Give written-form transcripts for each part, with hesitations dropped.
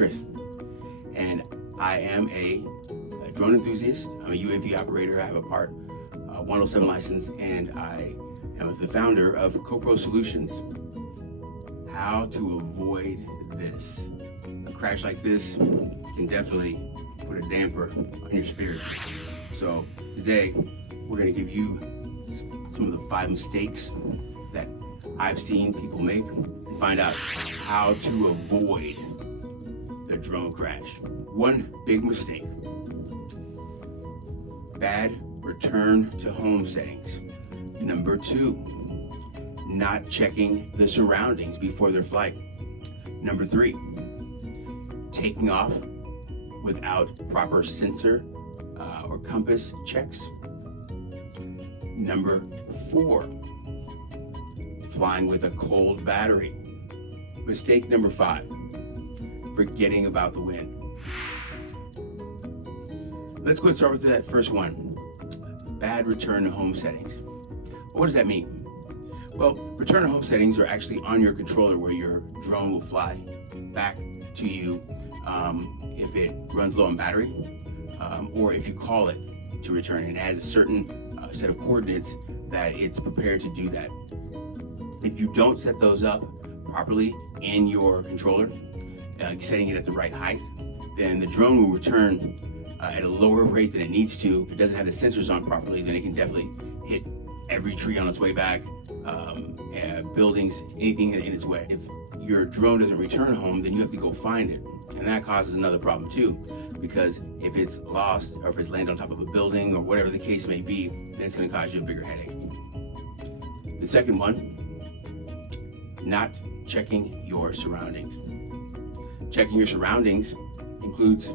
Chris, and I am a drone enthusiast. I'm a UAV operator. I have a Part 107 license, and I am the founder of CoPro Solutions. How to avoid this. A crash like this can definitely put a damper on your spirit. So today, we're gonna give you some of the 5 mistakes that I've seen people make and find out how to avoid the drone crash. One big mistake: bad return to home settings. Number 2, not checking the surroundings before their flight. Number 3, taking off without proper sensor or compass checks. Number 4, flying with a cold battery. Mistake number 5, forgetting about the wind. Let's go and start with that first one. Bad return to home settings. What does that mean? Well, return to home settings are actually on your controller, where your drone will fly back to you if it runs low on battery, or if you call it to return. It has a certain set of coordinates that it's prepared to do that. If you don't set those up properly in your controller, setting it at the right height, then the drone will return at a lower rate than it needs to. If it doesn't have the sensors on properly, then it can definitely hit every tree on its way back, buildings, anything in its way. If your drone doesn't return home, then you have to go find it. And that causes another problem too, because if it's lost or if it's landed on top of a building or whatever the case may be, then it's gonna cause you a bigger headache. The second one, not checking your surroundings. Checking your surroundings includes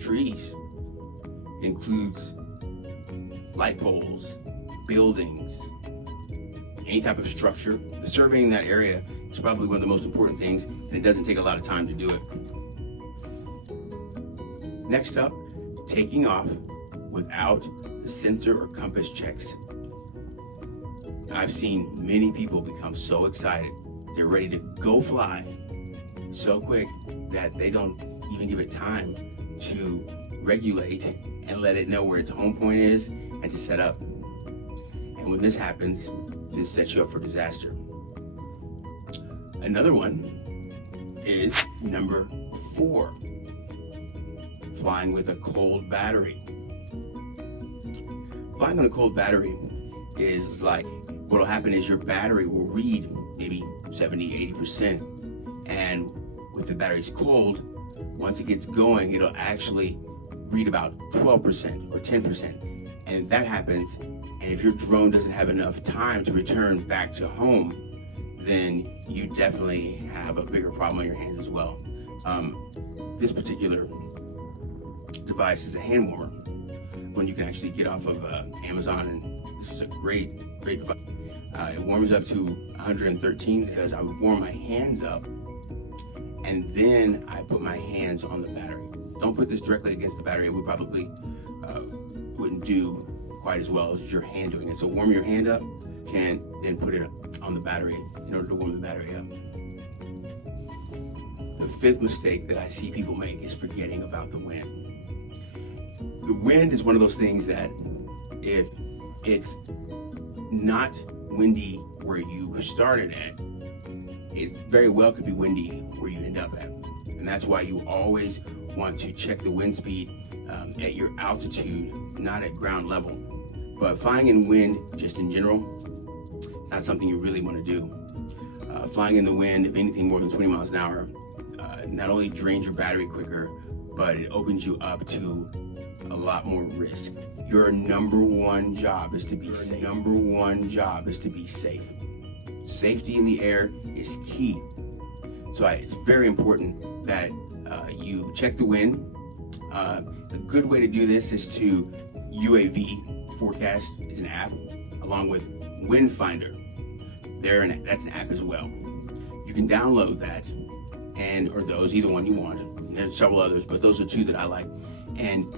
trees, includes light poles, buildings, any type of structure. Surveying that area is probably one of the most important things, and it doesn't take a lot of time to do it. Next up, taking off without the sensor or compass checks. I've seen many people become so excited, they're ready to go fly so quick that they don't even give it time to regulate and let it know where its home point is and to set up. And when this happens, this sets you up for disaster. Another one is number 4, flying with a cold battery. Flying on a cold battery is like, what'll happen is your battery will read maybe 70-80%, and with the battery's cold, once it gets going, it'll actually read about 12% or 10%. And that happens, and if your drone doesn't have enough time to return back to home, then you definitely have a bigger problem on your hands as well. This particular device is a hand warmer, one you can actually get off of Amazon, and this is a great device. It warms up to 113 because I would warm my hands up and then I put my hands on the battery. Don't put this directly against the battery. It would probably wouldn't do quite as well as your hand doing it. So warm your hand up, can then put it on the battery in order to warm the battery up. The 5th mistake that I see people make is forgetting about the wind. The wind is one of those things that if it's not windy where you started at, it very well could be windy where you end up at. And that's why you always want to check the wind speed at your altitude, not at ground level. But flying in wind, just in general, it's not something you really want to do. Flying in the wind, if anything more than 20 miles an hour, not only drains your battery quicker, but it opens you up to a lot more risk. Your number 1 job is to be safe. Number 1 job is to be safe. Safety in the air is key. So it's very important that you check the wind. A good way to do this is to UAV Forecast is an app, along with Wind Finder. That's an app as well. You can download that, or those, either one you want. There's several others, but those are 2 that I like. And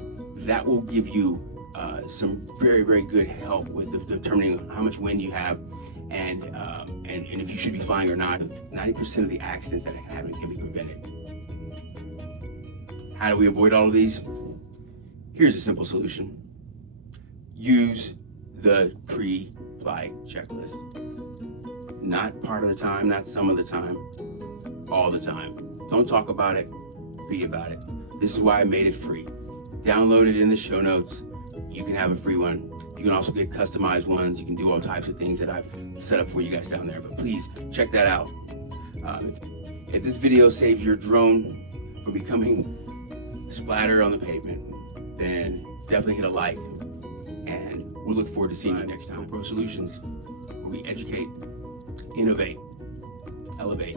that will give you some very, very good help with determining how much wind you have and if you should be flying or not. 90% of the accidents that happen can be prevented. How do we avoid all of these? Here's a simple solution. Use the pre-flight checklist. Not part of the time, not some of the time, all the time. Don't talk about it, be about it. This is why I made it free. Download it in the show notes. You can have a free one. You can also get customized ones. You can do all types of things that I've set up for you guys down there, but please check that out. If this video saves your drone from becoming splattered on the pavement, then definitely hit a like, and we'll look forward to seeing you next time. CoPro Solutions, where we educate, innovate, elevate.